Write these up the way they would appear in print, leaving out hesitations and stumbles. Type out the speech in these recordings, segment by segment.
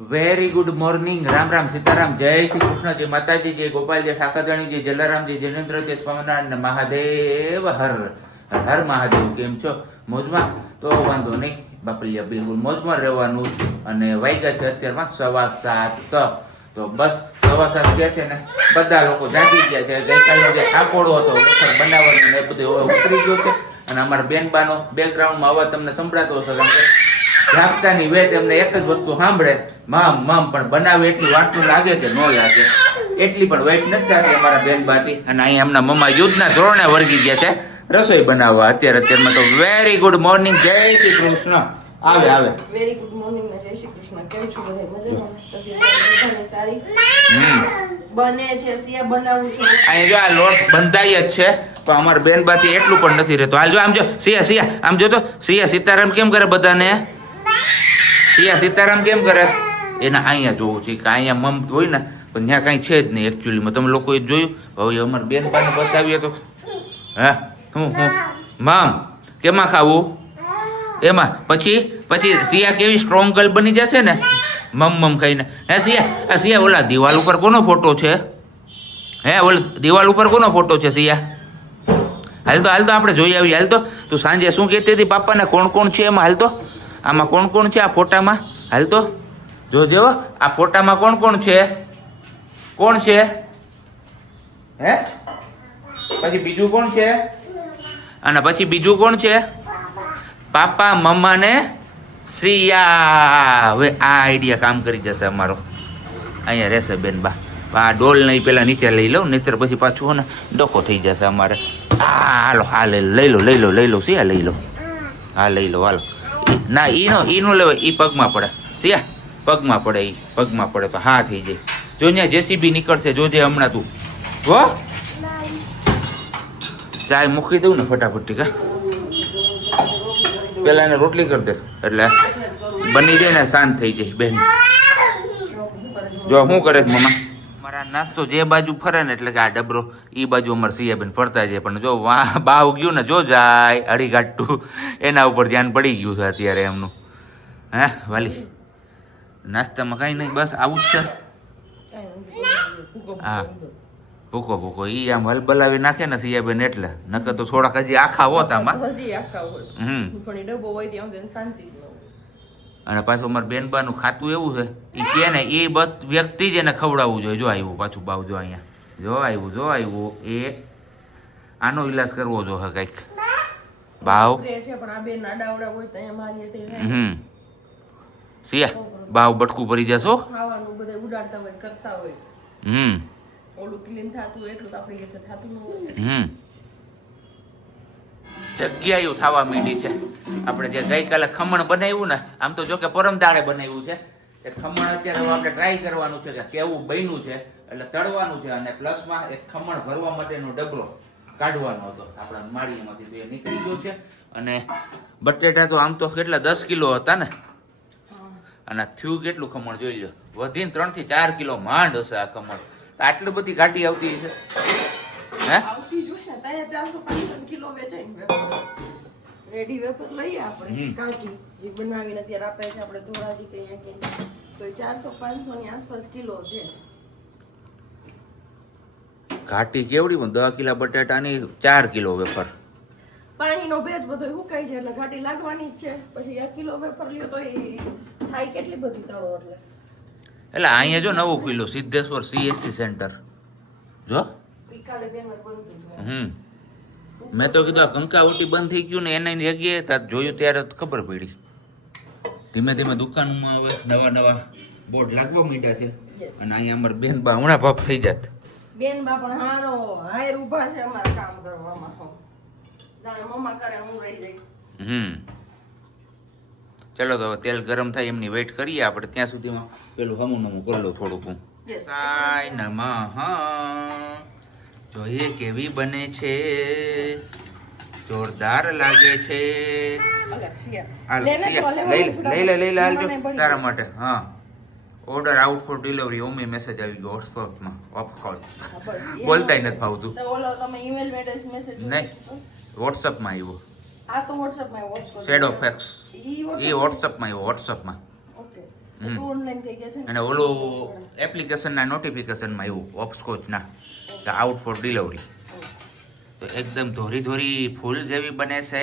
Very good morning. Ram Ram, Sitaram, જય શ્રી કૃષ્ણ, જય માતાજી, જય ગોપાલજી, ઠાકરધણી, જય જલારામજી, જિનેન્દ્ર, જય સ્વામિનારાયણ, મહાદેવ હર હર મહાદેવ. કેમ છો? મોજમાં? તો વાંધો નહીં બાપલિયા, બિલકુલ મોજમાં રહેવાનું. અને વાગ્યા છે અત્યારમાં 7:15. તો બસ 7:15 કે છે ને બધા લોકો જાગી ગયા છે. ગઈકાલનો જે થાકોડો હતો બનાવવાનો ને એ બધું હવે ઉતરી ગયો છે. અને અમારા બેનબાનો બેકગ્રાઉન્ડમાં અવાજ તમને સંભળાતો હશે, કારણ કે જાગતાની વેત એમને એક જ વસ્તુ સાંભળે, મામ મામ. પણ બનાવે એટલી વાતનું લાગે કે ન લાગે એટલી પણ વેટ નથી થતી અમારા બેન બાથી. અને અહીંયા એમના મમ્મા યુદ્ધના ધોરણે વળગી ગયા છે રસોઈ બનાવવા અત્યારમાં. તો વેરી ગુડ મોર્નિંગ, જય શ્રી કૃષ્ણ. આવે આવે વેરી ગુડ મોર્નિંગ ને જય શ્રી કૃષ્ણ. કેમ છો બધા? મજામાં? તબિયત બધાની સારી? બને છે સિયા બનાવું છું. અહીંયા જો આ લોટ બંધાય જ છે, પણ અમારા બેન બાથી એટલું પણ નથી રહેતો. હાલ જો આમ જો સિયા સિયા આમ જો તો સિયા સીતારામ કેમ કરે બધાને? સિયા સીતારામ કેમ કરે? એના અહીંયા જોવું છે કે અહીંયા મમ હોય ને, પણ ત્યાં કાંઈ છે જ નહીં એકચ્યુઅલીમાં. તમે લોકોએ જોયું? હવે અમારા બેન બાને બતાવીએ તો હા હું મામ કેમાં ખાવું એમાં. પછી સિયા કેવી સ્ટ્રોંગ ગર્લ બની જશે ને મમ ખાઈને. હે સિયા, સિયા ઓલા દિવાલ ઉપર કોનો ફોટો છે? હે ઓલા દિવાલ ઉપર કોનો ફોટો છે સિયા? હાલ તો આપણે જોઈ આવીએ. હાલ તો તું સાંજે શું કહેતી હતી પાપાને? કોણ કોણ છે એમાં? હાલ તો આમાં કોણ કોણ છે આ ફોટામાં? હાલ તો જોજો આ ફોટામાં કોણ કોણ છે? કોણ છે? હે પછી બીજું કોણ છે? અને પછી બીજું કોણ છે? પાપા, મમ્મા ને સિયા. હવે આ આઈડિયા કામ કરી જશે અમારો. અહીંયા રહેશે બેન બા. આ ડોલ નહીં પેલા નીચે લઈ લઉં, નહીતર પછી પાછું ને ડોકો થઈ જશે અમારે. હાલો હા લઈ લો સિયા, લઈ લો. હા લઈ લો હાલો. ના ઈનો લેવાય, ઈ પગમાં પડે સિયા, પગમાં પડે. ઈ પગમાં પડે તો હા થઈ જાય. જો ત્યાં જેસીબી નીકળશે જોજે હમણાં તું. હો ચાય મૂકી દઉં ને ફટાફટ. કા પેલા એને રોટલી કરી દે એટલે બની જાય ને શાંત થઈ જાય બેન. જો શું કરે છે મમ્મા? મારા નાસ્તો જે બાજુ ફરે ને એટલે કે આ ડબરો એ બાજુ અમારે સિયાબેન ફરતા જાય. પણ જો બાવ ગયું ને જો જાય અડી ગાંઠું, એના ઉપર ધ્યાન પડી ગયું છે અત્યારે એમનું. હે વાલી નાસ્તામાં કાંઈ નહીં, બસ આવું જ છે. હા ભૂકો ઈ આમ હલબલાવી નાખે ને સિયાબેન એટલે. નકર તો થોડાક હજી આખા હોત આમાં. અને પાછું અમારા બેનબાનું ખાતું એવું છે, એ કે ને એ વ્યક્તિ જ એને ખવડાવવું જોઈએ. જો આવ્યું પાછું બાવ, જો અહીંયા જો આવ્યું. એ આનો ઈલાજ કરવો જોઈએ કઈક બાવ. સિયા બાવ બટકું ભરી જશો. ઓલું ક્લીન થાતું એટલું તો આપણી રીતે થાતું ન હોય. જગ્યા એવું થવા માંડી છે. આપણે જે ગઈકાલે ખમણ બનાવ્યું ને, આમ તો જો કે પરમ દાડે બનાવ્યું છે એ ખમણ. અત્યારે આપણે ટ્રાય કરવાનું છે કે કેવું બન્યું છે, એટલે તળવાનું છે. અને પ્લસમાં એક ખમણ ભરવા માટેનો ડબરો કાઢવાનો હતો આપણા માળીમાંથી, તો એ નીકળી ગયો છે. અને બટેટા તો આમ તો કેટલા 10 કિલો હતા ને, અને થયું કેટલું ખમણ જોઈ લો, વધીને 3 થી 4 કિલો માંડ હશે આ ખમણ. આટલી બધી ગાડી આવતી છે. હે આવતી જોઈએ ને, ત્યાં 400-500 કિલો વેચાય ને રેડી વેફર લઈએ આપણે. કાચી જે બનાવીને અત્યારે આપે છે આપણે ધોરાજી કે અહીંયા કે, તો 400-500 ની આસપાસ કિલો છે. ઘાટી કેવડી પણ 10 કિલો બટાટાની 4 કિલો વેફર. પાણીનો ભેજ બધો સુકાઈ જાય એટલે ઘાટી લાગવાની જ છે. પછી 1 કિલો વેફર લ્યો તો એ થાય કેટલી બધી તળો. એટલે અહીંયા જો નવું ખુલ્લું સિદ્ધેશ્વર CSC સેન્ટર. જો મેં તો કીધું કંકાવટી બંધ થઈ ગયું ને એના જગ્યાએ ત્યાં જોયું ત્યારે ખબર પડી. ધીમે ધીમે દુકાનમાં હવે નવા બોર્ડ લાગવા માંડ્યા છે. અને અહીંયા અમારા બેન બા હમણાં ભાપ થઈ જાત. બેન બા પણ હારો હાયર ઊભા છે અમારા કામ કરવામાં. જાણે મમ્મા કરે હું રહી જાય. ચલો તો તેલ ગરમ થાય એમની વેઇટ કરીએ આપણે. ત્યાં સુધીમાં પેલું હમું કરી લો થોડુંક. હું સાય નમઃ. જોઈએ કેવી બને છે, જોરદાર લાગે છે. લઈ લે હાલજો તારા માટે. હા ઓર્ડર આઉટ ફોર ડિલિવરી ઓમી મેસેજ આવી ગયો વોટ્સએપમાં. ઓફકોર્સ બોલતાય નથી ફાવતું. નહીં વોટ્સએપમાં આવ્યો. આ તો WhatsApp માં શેડો ફેક્સ એ WhatsApp માં આવ્યો. WhatsApp માં ઓકે એ તો ઓનલાઈન થઈ ગયા છે ને. અને ઓલું એપ્લિકેશનના નોટિફિકેશનમાં એવું ઓપ્સકોચના આઉટ ફોર ડિલિવરી. તો એકદમ ધોરી ધોરી ફૂલ જેવી બને છે,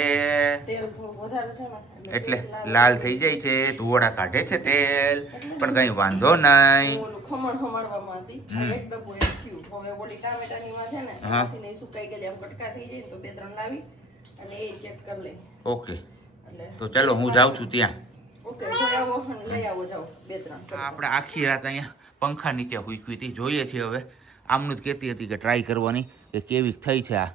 તેલ થોડું વધારે છે ને એટલે લાલ થઈ જાય છે, ધુવાડા કાઢે છે તેલ, પણ કઈ વાંધો નહીં. ઓલું ખમણ ખમણવામાં હતી. હવે એક ડબ્બો એક થયું. હવે ઓલી ટામેટાની માં છે ને એમાંથી નહીં સુકાઈ ગયેલી આમ કટકા થઈ જાય ને તો 2-3 લાવી અને એ ચેક કરી લે. ઓકે, એટલે તો ચાલો હું જાઉં છું ત્યાં. ઓકે જોઈ આવો અને લઈ આવો જાઓ 2-3. આપણે આખી રાત અહીંયા પંખા નીચે હુઈ હતી. જોઈએ છીએ હવે. આમનું જ કહેતી હતી કે ટ્રાય કરવાની કે કેવી થઈ છે આ.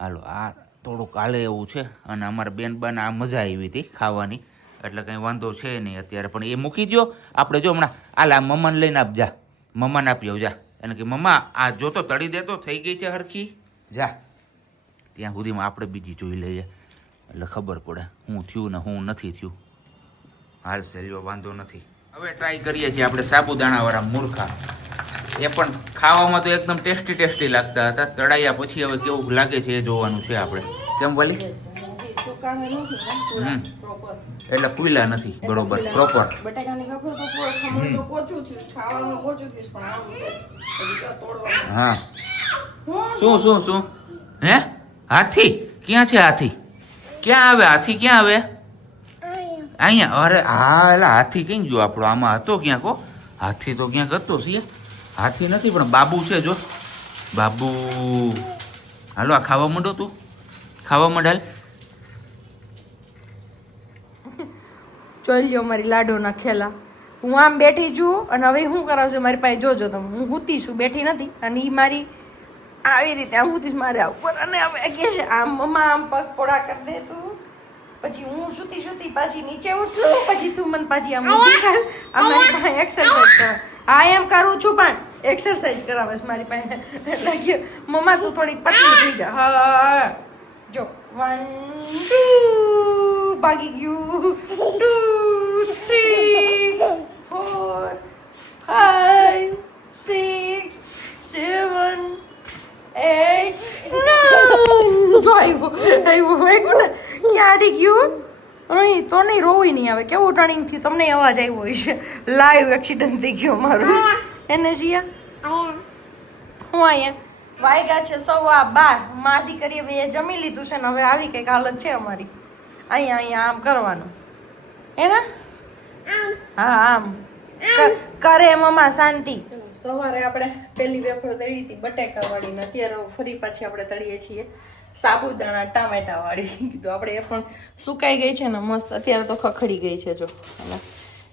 હાલો, આ થોડુંક હાલે એવું છે. અને અમારા બેન આ મજા આવી હતી ખાવાની, એટલે કંઈ વાંધો છે નહીં અત્યારે. પણ એ મૂકી દો, આપણે જો હમણાં આ મમ્માને લઈને આપજા, મમ્માને આપી આવજા. એને કે મમ્મા આ જો તો તળી દે તો થઈ ગઈ છે હરખી, જા. ત્યાં સુધીમાં આપણે બીજી જોઈ લઈએ એટલે ખબર પડે હું થયું ને હું નથી થયું. હાલ સેલ્યો વાંધો નથી. હવે ટ્રાય કરીએ છીએ આપણે સાબુદાણાવાળા મૂર્ખા. એ પણ ખાવામાં તો એકદમ ટેસ્ટી લાગતા હતા. તળાયા પછી હવે કેવું લાગે છે એ જોવાનું છે આપણે. કેમ બોલી? સુકાણે નથી ને પૂરા પ્રોપર. એટલે ફૂલા નથી બરોબર પ્રોપર. બટાકાની કપડો તો ખમણ તો પોચું થયું, ખાવાનું પોચું થયું, પણ આમ છે હજી તો તોડવાનું. હા, શું હે? હાથી ક્યાં છે? હાથી ક્યાં આવે? હાથી ક્યાં આવે? અહીંયા. અરે હા, એટલે હાથી કઈ ગયો આપણો? આમાં હતો ક્યાંક. હાથી તો ક્યાંક હતો. છીએ હાથી નથી પણ બાબુ છે. જો બાબુ. હાલો આ ખાવા માંડો, તું ખાવા માંડ. જોઈ લ્યો મારી લાડોના ખેલા. હું આમ બેઠી છું અને હવે શું કરાવશે મારી પાસે જોજો તમે. હું હુતી છું, બેઠી નથી. અને એ મારી આવી રીતે આમ હુતીશ મારે ઉપર. અને હવે કે છે આમ મમ્મા આમ પગ પોળા કરી દે તું. પછી હું સુતી પાછી નીચે ઉઠું, પછી તું મને પાછી આમ ઊભી કર. આ મારી પાસે એક્સરસાઇઝ કર. હા એમ કરું છું પણ એક્સરસાઇઝ કરાવે છે મારી પાસે. એટલે કે મમ્મા તું થોડી પતલી થઈ જા. હા જો 1 2 ભાગી ગયું. 2 3 4 5 6 7 8 9 ક્યાં અડી ગયું? અહીં તો નહીં, રોવી નહીં આવે. કેવું ટર્નિંગ થયું તમને અવાજ આવ્યો છે. લાઈવ એક્સિડન્ટ થઈ ગયો મારું. એને જીયા હું અહીંયા વાયગા છે 12:15. મા દીકરીએ બે જમી લીધું છે ને હવે આવી કંઈક હાલત છે અમારી. અહીંયા આમ કરવાનું હે ને? હા આમ કરે મમ્મા શાંતિ. સવારે આપણે પેલી વેફર તળી હતી બટેકા વાળી ને અત્યારે ફરી પાછી આપણે તળીએ છીએ સાબુદાણા ટામેટા વાળી. કીધું આપણે એ પણ સુકાઈ ગઈ છે ને મસ્ત. અત્યારે તો ખખડી ગઈ છે જો, અને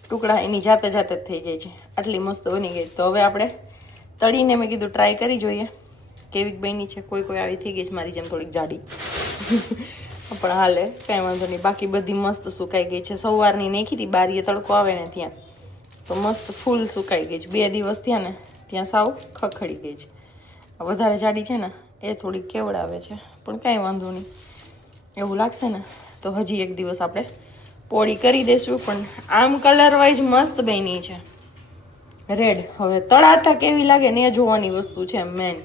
ટુકડા એની જાતે જ થઈ જાય છે. આટલી મસ્ત બની ગઈ. તો હવે આપણે તળીને મેં કીધું ટ્રાય કરી જોઈએ કેવી બની છે. કોઈ આવી થઈ ગઈ છે મારી જેમ થોડીક જાડી પણ હાલે કાંઈ વાંધો નહીં. બાકી બધી મસ્ત સુકાઈ ગઈ છે. સવારની નાખી હતી બારીએ તડકો આવે ને ત્યાં તો મસ્ત ફૂલ સુકાઈ ગઈ છે. 2 દિવસ થયા ને ત્યાં સાવ ખખડી ગઈ છે. વધારે જાડી છે ને એ થોડીક કેવડાવે છે પણ કાંઈ વાંધો નહીં. એવું લાગશે ને તો હજી એક દિવસ આપણે પોળી કરી દઈશું. પણ આમ કલર વાઇઝ મસ્ત બની છે રેડ. હવે તળાતા કેવી લાગે ને એ જોવાની વસ્તુ છે મેન,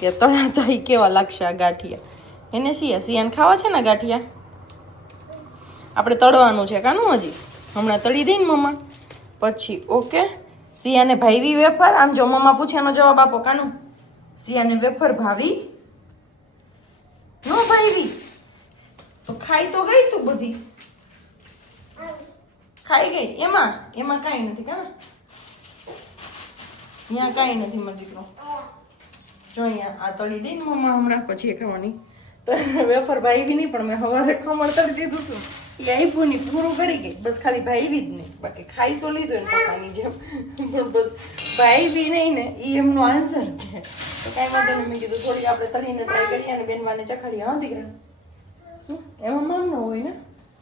કે તળાતા એ કેવા લાગશે આ ગાંઠિયા. એને સિયાને ખાવા છે ને ગાંઠિયા? આપણે તળવાનું છે કાનું હજી? હમણાં તળી દઈ ને મમ્મા પછી. ઓકે સિયાને ભાવી વેફર? આમ જો મમ્મા પૂછે એનો જવાબ આપો કાનું. સિયાને વેફર ભાવી? નો ભાવી તો ખાઈ તો ગઈ તું બધી. ખાઈ ગઈ? એમાં કાંઈ નથી કાના? અહીંયા કાંઈ નથી મારો દીકરો. જો અહીંયા આ તળી દઈ ને મમ્મા હમણાં પછી ખાવાની. તો વેફર ભાવી નહીં પણ મેં સવારે ખમણ તળી દીધું હતું. એ આપ્યું નહીં, પૂરું કરી ગઈ. બસ ખાલી ભાવી જ નહીં, બાકી ખાઈ તો લીધું ને પપ્પાની જેમ, પણ બસ ભાવી નહીં ને એ એમનો આન્સર છે. તો કાંઈ વાંધો નહીં. મેં કીધું થોડી આપણે તળીને ટ્રાય કરીએ અને બેનવાને ચખાડીએ. હા દીકરા શું એમાં મન ન હોય ને?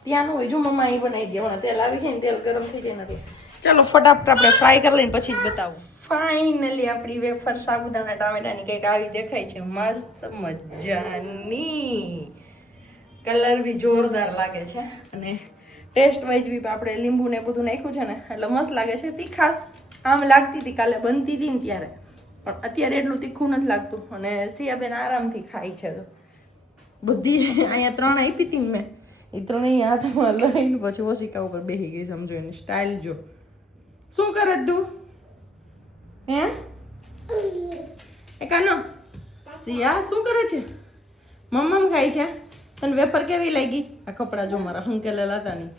ત્યાં ન હોય. જો મમ્મા એ બનાવી દે. હમણાં તેલ આવી જાય ને તેલ ગરમ થઈ જાય નથી. ચાલો ફટાફટ આપણે ફ્રાય કરી લઈને પછી જ બતાવું. ફાઇનલી આપણી વેફર સાબુદાણા ટામેટાની કંઈક આવી દેખાય છે મસ્ત મજાની. કલર બી જોરદાર લાગે છે અને ટેસ્ટ વાઇઝ બી આપણે લીંબુ ને બધું નાખ્યું છે ને એટલે મસ્ત લાગે છે. તીખાસ આમ લાગતી હતી કાલે બનતી હતી ને ત્યારે, પણ અત્યારે એટલું તીખું નથી લાગતું. અને સિયાબેન આરામથી ખાય છે. બધી અહીંયા 3 આપી હતી મેં, એ 3 હાથમાં લઈને પછી ઓશિકા ઉપર બેસી ગઈ. સમજો એની સ્ટાઇલ જો શું કરે તું હે એ કાનો સિયા શું કરે છે મમ્મમ ખાય છે તને વેફર કેવી લાગી આ કપડા જો મારા હંકેલેલા હતા નહીં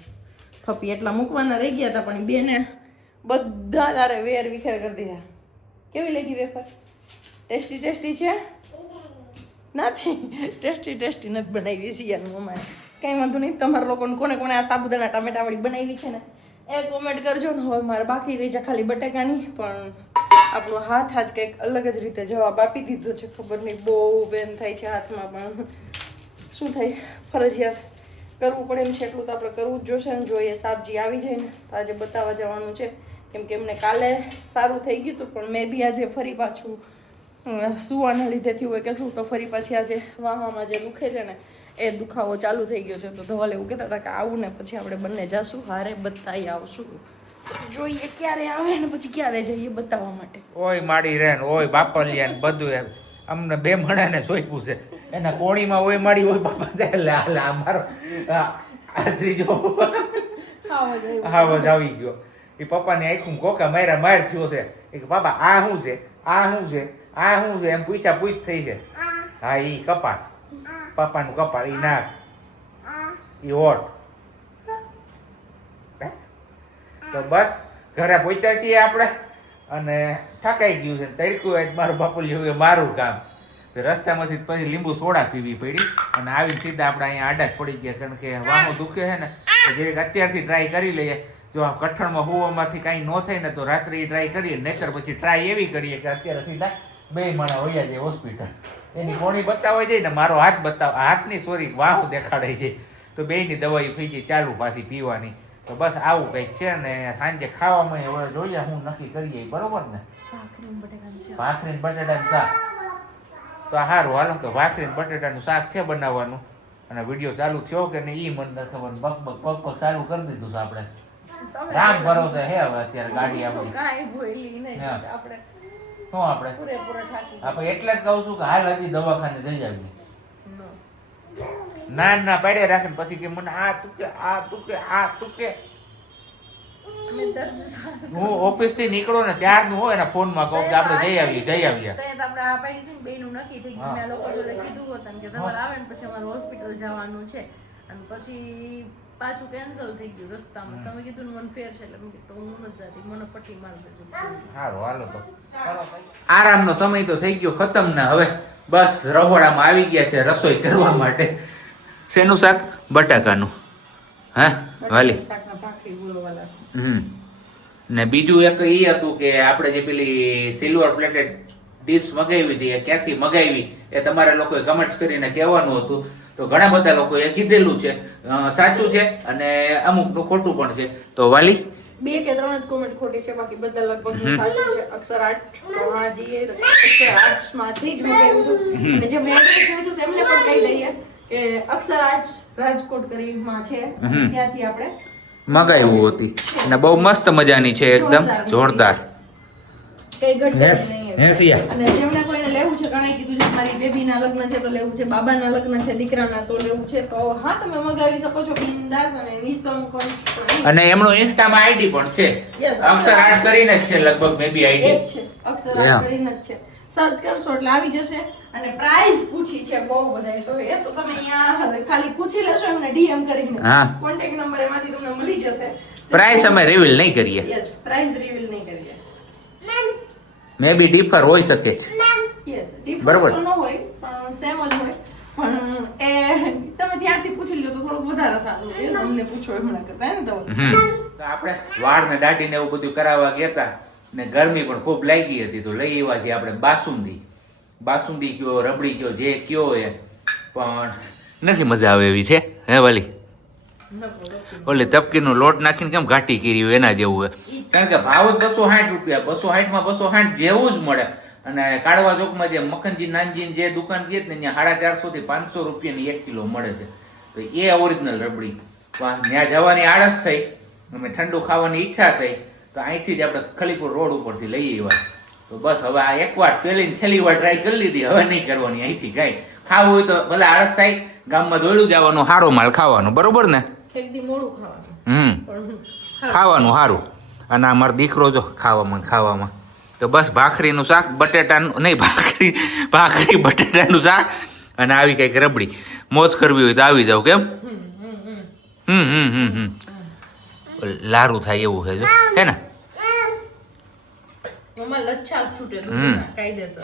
ફપી એટલા મૂકવાના રહી ગયા હતા પણ ઈ બેને બધા તારે વેર વિખેર કરી દીધા કેવી લાગી વેફર ટેસ્ટી ટેસ્ટી છે નથી ટેસ્ટી નથી બનાવી સિયાની મમ્માએ કંઈ વાંધો નહીં તમારા લોકોને કોને કોને આ સાબુદાણા ટામેટાવાળી બનાવી છે ને એ કોમેન્ટ કરજો ને હવે મારે બાકી રહી છે ખાલી બટેકાની પણ આપણો હાથ આજ કંઈક અલગ જ રીતે જવાબ આપી દીધો છે ખબર નહીં બહુ પેન થાય છે હાથમાં પણ શું થાય ફરજિયાત કરવું પડે એમ છે એટલું તો આપણે કરવું જ જોશે ને જોઈએ સાબજી આવી જાય ને તો આજે બતાવવા જવાનું છે કેમ કે એમને કાલે સારું થઈ ગયું હતું પણ મેં બી આજે ફરી પાછું સુવાના લીધેથી હોય કે શું તો ફરી પાછી આજે વાહામાં જે દુખે છે ને એ દુખાવો ચાલુ થઈ ગયો છે તો ધવલ એવું કહેતા હતા કે આવું ને પછી આપણે બંને જાશું હારે બતાવી આવશું જોઈએ ક્યારે આવે ને પછી ક્યારે જઈએ બતાવવા માટે ઓય માડી રેન ઓય બાપલિયા ને બધું એમ અમને બે મણાને સોંપ્યું છે એના કોણીમાં ઓય માડી ઓય બાપા લા મારો આ ત્રીજો હાવજ આવી ગયો એ પપ્પાને આખું કોકા માર્યા માર થયો છે એ કે બાબા આ શું છે આ શું છે આ શું છે એમ પૂછા પૂછ થઈ છે હા ઈ કપાળ પપ્પાનું કપાળ ઈ નાક ઈ હોઠ તો બસ ઘરે પહોંચ્યા છીએ આપણે અને ઠકાઈ ગયું છે તડકું આજ મારું બાપુલ્યું મારું કામ રસ્તામાંથી પછી લીંબુ સોડા પીવી પડી અને આવીને સીધા આપણે અહીંયા આડા જ પડી ગયા કારણ કે વાહો દુખે છે ને જે અત્યારથી ટ્રાય કરી લઈએ જો આ કઠણમાં હોવામાંથી કાંઈ ન થાય ને તો રાત્રે ટ્રાય કરીએ નહીતર પછી ટ્રાય એવી કરીએ કે અત્યારે સીધા બે માણા હોયા જાય હોસ્પિટલ એની કોણી બતાવવા જાય ને મારો હાથ હાથની સોરી વાહુ દેખાડાઈ જાય તો બેયની દવાઈ થઈ જાય ચાલુ પાછી પીવાની તો બસ આવું કંઈક છે ને સાંજે ખાવામાં હવે જોઈએ હું નક્કી કરીએ બરોબર ને ભાખરી બટાટાનું શાક તો સારું હાલો તો ભાખરી બટાટાનું શાક છે બનાવવાનું અને વિડીયો ચાલુ થયો કે નહીં એ મને ખબર બક પગ ચાલુ કરી દીધું છે આપણે રામ ભરોસે હે હવે અત્યારે ગાડી આપણી શું આપણે એટલે જ કહું છું કે હાલ હજી દવાખાને જઈ આવીએ ના પાડે રાખે પછી કે મને આ તું કે હું ઓફિસ થી નીકળો ને ત્યારનું હોય ને ફોન માં કહું કે આપણે જઈ આવીએ આપણે આ પાડી થી બેનું નક્કી થઈ ગયું મેં લોકો જોડે કીધું હતું કે તમારે આવે ને પછી અમારે હોસ્પિટલ જવાનું છે અને પછી પાછું કેન્સલ થઈ ગયું રસ્તામાં તમે કીધું મને ફેર છે એટલે મેં કીધું હું નથી જતી મને પટ્ટી માર દેજો સારું હાલો તો આરામનો સમય તો થઈ ગયો ખતમ ને હવે બસ રહોડામાં આવી ગયા છે રસોઈ કરવા માટે શેનું શાક બટાકાનું હા વાલી ને બીજું એક એ હતું કે આપણે જે પેલી સિલ્વર પ્લેટેડ ડીશ મગાવી હતી એ ક્યાંથી મગાવી એ તમારા લોકોએ કમેન્ટ્સ કરીને કહેવાનું હતું તો ઘણા બધા લોકોએ કીધેલું છે સાચું છે અને અમુકનું ખોટું પણ છે તો વાલી 2 કે 3 જ કોમેન્ટ ખોટી છે બાકી બધા લગભગ સાચું છે અક્ષર 8 હાજી અક્ષર 8 માંથી જ મગાવ્યું હતું અને જે મેં જોયું હતું તેમને પણ કહી દઈએ કે અક્ષર 8 રાજકોટ કરીમાં છે ત્યાંથી આપણે મગાવ્યું હતી અને બહુ મસ્ત મજાની છે એકદમ જોરદાર કઈ ઘટે નહીં અને જેમને કોઈને લેવું છે ઘણા કીધું છે મારી બેબીના લગ્ન છે તો લેવું છે બાબાના લગ્ન છે દીકરાના તો લેવું છે તો હા તમે મગાવી શકો છો બિંદાસ અને નિસંકોચ અને એમનો ઇન્સ્ટામાં આઈડી પણ છે અક્ષર 8 કરીને જ છે લગભગ મે બી આઈડી છે અક્ષર 8 કરીને જ છે સર્ચ કરશો એટલે આવી જશે અને પ્રાઇસ પૂછી છે બહુ બધાય તો એ તો તમે અહીંયા ખાલી પૂછી લેશો એમને ડીએમ કરીને કોન્ટેક્ટ નંબર એમાંથી તમને મળી જશે પ્રાઇસ અમે રિવીલ નહીં કરીએ યસ પ્રાઇસ રિવીલ નહીં કરીએ મે બી ડિફર હોઈ શકે છે યસ ડિફર બરોબર ન હોય પણ સેમ જ હોય પણ એ તમે ત્યાંથી પૂછી લો તો થોડું વધારે સારું છે તમને પૂછો હમણાં કરતા હે ને તો આપણે વાળ ને દાઢી ને એવું બધું કરાવવા ગયા હતા ને ગરમી પણ ખૂબ લાગી હતી તો લઈ આવવાથી આપણે બાસુંદી કયો રબડી કયો જે કયો એ પણ નથી મજા આવે એવી છે હે વાલી ઓલી તપકીનો લોટ નાખીને કેમ ઘાટી કરી એના જેવું હે કારણ કે ભાવ જ 260 રૂપિયા 260 માં 260 જેવું જ મળે અને કાળવા ચોકમાં જે મખનજી નાનજી જે દુકાન ગઈ ને ત્યાં 450 થી 500 રૂપિયાની 1 કિલો મળે છે તો એ ઓરિજિનલ રબડી ત્યાં જવાની આળસ થઈ અમે ઠંડુ ખાવાની ઈચ્છા થઈ તો અહીંથી જ આપણે ખલીપુર રોડ ઉપરથી લઈ આવ્યા તો બસ હવે આ એકવાર પહેલી છેલ્લી વાર ટ્રાય કરી લીધી હવે નહીં કરવાની અહીંથી કાંઈ ખાવું હોય તો ભલે આળસ થાય ગામમાં દોડ્યું જવાનું સારો માલ ખાવાનો બરોબર ને એકદી મોડું ખાવાનું ખાવાનું સારું અને આ મારો દીકરો જો ખાવામાં તો બસ ભાખરીનું શાક બટેટાનું નહીં ભાખરી બટેટાનું શાક અને આવી કંઈક રબડી મોજ કરવી હોય તો આવી જાવ કેમ લારું થાય એવું છે જો હે ને મમ્મા લચ્છા છૂટે કાયદેસર